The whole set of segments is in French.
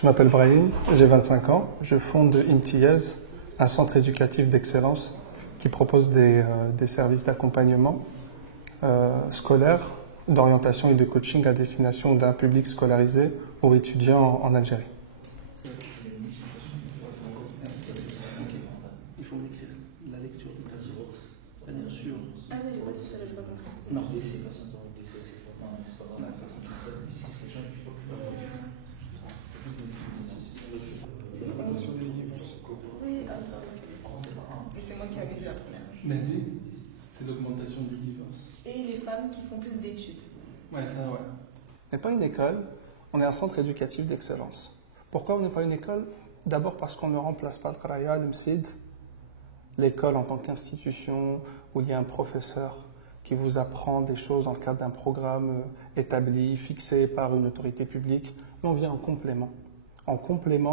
Je m'appelle Brahim, j'ai 25 ans. Je fonde Imtiyaz, un centre éducatif d'excellence qui propose des services d'accompagnement scolaire, d'orientation et de coaching à destination d'un public scolarisé ou étudiant en Algérie. Il faut m'écrire la lecture de ta source, c'est-à-dire sur. Ah oui, j'ai pas su ça, j'ai pas compris. Non, DC. C'est bon. Oui, ah ça aussi. Et c'est moi qui avais dit la première. Mehdi, c'est l'augmentation du divorce. Et les femmes qui font plus d'études. Ouais, ça, ouais. On n'est pas une école, on est un centre éducatif d'excellence. Pourquoi on n'est pas une école? D'abord parce qu'on ne remplace pas le Qraya, le Msid, l'école en tant qu'institution où il y a un professeur qui vous apprend des choses dans le cadre d'un programme établi, fixé par une autorité publique. Mais on vient en complément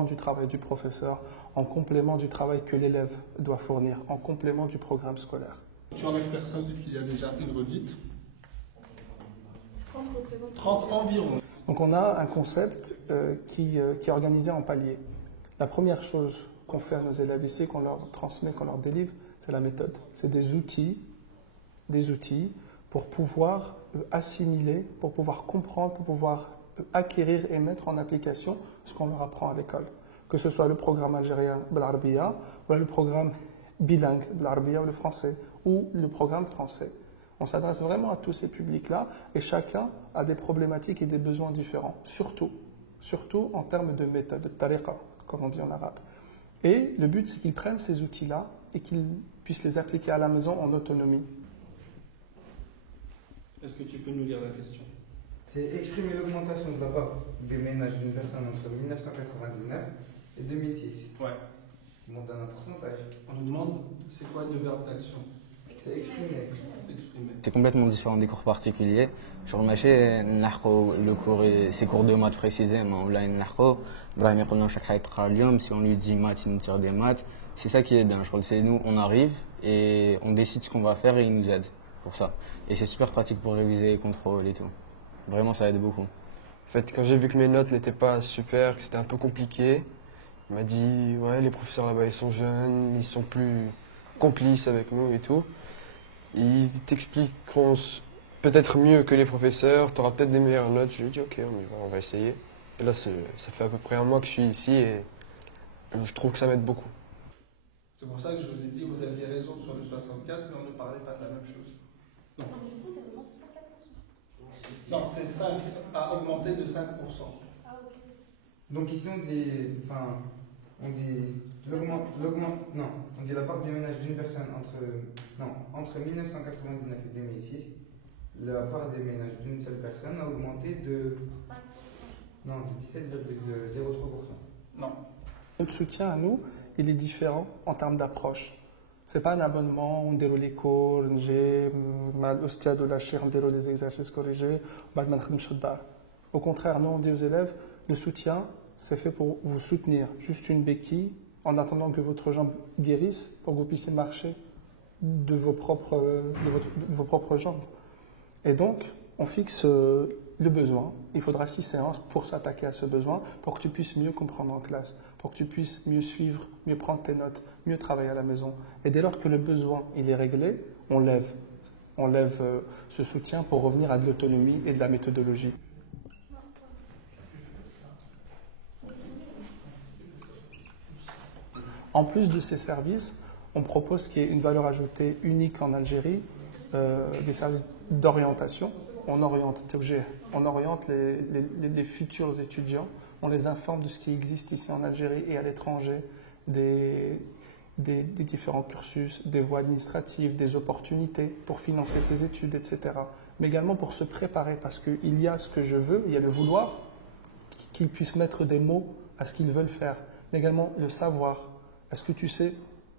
du travail du professeur, en complément du travail que l'élève doit fournir, en complément du programme scolaire. Tu enlèves personne puisqu'il y a déjà une redite. 30 représentent 30 environ. Donc on a un concept qui est organisé en paliers. La première chose qu'on fait à nos élèves ici, qu'on leur transmet, qu'on leur délivre, c'est la méthode. C'est des outils pour pouvoir assimiler, pour pouvoir comprendre, pour pouvoir acquérir et mettre en application ce qu'on leur apprend à l'école. Que ce soit le programme algérien B'Larabia, ou le programme bilingue B'Larabia ou le français, ou le programme français. On s'adresse vraiment à tous ces publics-là et chacun a des problématiques et des besoins différents, surtout en termes de méthode, de tariqa, comme on dit en arabe. Et le but, c'est qu'ils prennent ces outils-là et qu'ils puissent les appliquer à la maison en autonomie. Est-ce que tu peux nous lire la question? C'est exprimer l'augmentation de la part des ménages d'une personne entre 1999 et 2006. Ouais. On donne un pourcentage. On nous demande c'est quoi le verbe d'action? C'est exprimer. Exprimer. C'est complètement différent des cours particuliers. Sur le marché, le cours, ces cours de maths précisément, là, si on lui dit maths, il nous tire des maths. C'est ça qui est bien. Je crois que c'est nous, on arrive et on décide ce qu'on va faire et il nous aide pour ça. Et c'est super pratique pour réviser les contrôles et tout. Vraiment, ça aide beaucoup. En fait, quand j'ai vu que mes notes n'étaient pas super, que c'était un peu compliqué, il m'a dit ouais, les professeurs là-bas, ils sont jeunes, ils sont plus complices avec nous et tout. Ils t'expliqueront peut-être mieux que les professeurs, tu auras peut-être des meilleures notes. Je lui ai dit ok, on va essayer. Et là, ça fait à peu près un mois que je suis ici et je trouve que ça m'aide beaucoup. C'est pour ça que je vous ai dit, vous aviez raison sur le 64, mais on ne parlait pas de la même chose. Non, mais du coup, c'est vraiment 64%. non c'est 5 à augmenter de 5%. Ah, ok. Donc ici on dit on dit la part des ménages d'une personne entre 1999 et 2006, la part des ménages d'une seule personne a augmenté de 5%. Non, de 17,03%. Non. Notre soutien à nous, il est différent en termes d'approche. Ce n'est pas un abonnement, on déroule les cours, j'ai mal au stade de la chair, on déroule les exercices corrigés, au contraire, nous on dit aux élèves, le soutien, c'est fait pour vous soutenir, juste une béquille, en attendant que votre jambe guérisse, pour que vous puissiez marcher de vos propres jambes. Et donc, on fixe le besoin. Il faudra 6 séances pour s'attaquer à ce besoin, pour que tu puisses mieux comprendre en classe, pour que tu puisses mieux suivre, mieux prendre tes notes, mieux travailler à la maison. Et dès lors que le besoin il est réglé, on lève ce soutien pour revenir à de l'autonomie et de la méthodologie. En plus de ces services, on propose qu'il y ait une valeur ajoutée unique en Algérie, des services d'orientation. On oriente les futurs étudiants, on les informe de ce qui existe ici en Algérie et à l'étranger, des différents cursus, des voies administratives, des opportunités pour financer ses études, etc. Mais également pour se préparer, parce qu'il y a ce que je veux, il y a le vouloir, qu'ils puissent mettre des mots à ce qu'ils veulent faire, mais également le savoir. Est-ce que tu sais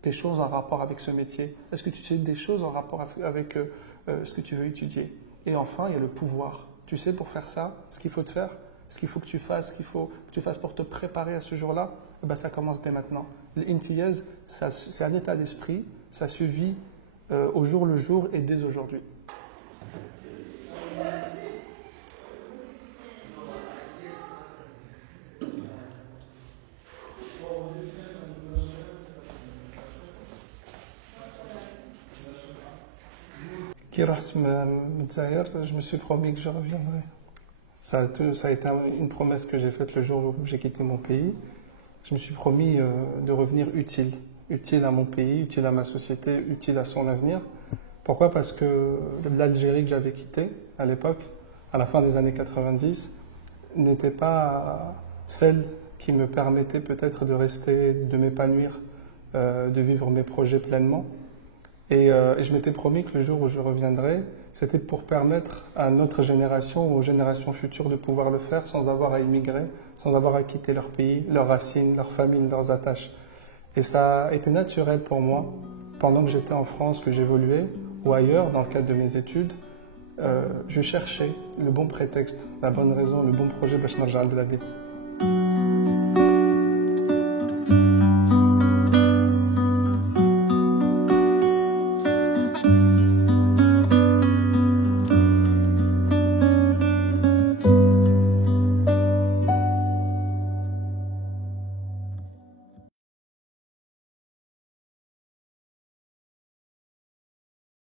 des choses en rapport avec ce métier? Est-ce que tu sais des choses en rapport avec ce que tu veux étudier? Et enfin, il y a le pouvoir. Tu sais, pour faire ça, ce qu'il faut te faire, ce qu'il faut que tu fasses, ce qu'il faut que tu fasses pour te préparer à ce jour-là, eh ben, ça commence dès maintenant. L'imtiyaz, c'est un état d'esprit, ça se vit au jour le jour et dès aujourd'hui. Qui je me suis promis que je reviendrai. Ça a été une promesse que j'ai faite le jour où j'ai quitté mon pays. Je me suis promis de revenir utile à mon pays, utile à ma société, utile à son avenir. Pourquoi? Parce que l'Algérie que j'avais quittée à l'époque, à la fin des années 90, n'était pas celle qui me permettait peut-être de rester, de m'épanouir, de vivre mes projets pleinement. Et je m'étais promis que le jour où je reviendrais, c'était pour permettre à notre génération ou aux générations futures de pouvoir le faire sans avoir à immigrer, sans avoir à quitter leur pays, leurs racines, leur famille, leurs attaches. Et ça a été naturel pour moi, pendant que j'étais en France, que j'évoluais, ou ailleurs, dans le cadre de mes études, je cherchais le bon prétexte, la bonne raison, le bon projet pour Narja al-Bladi.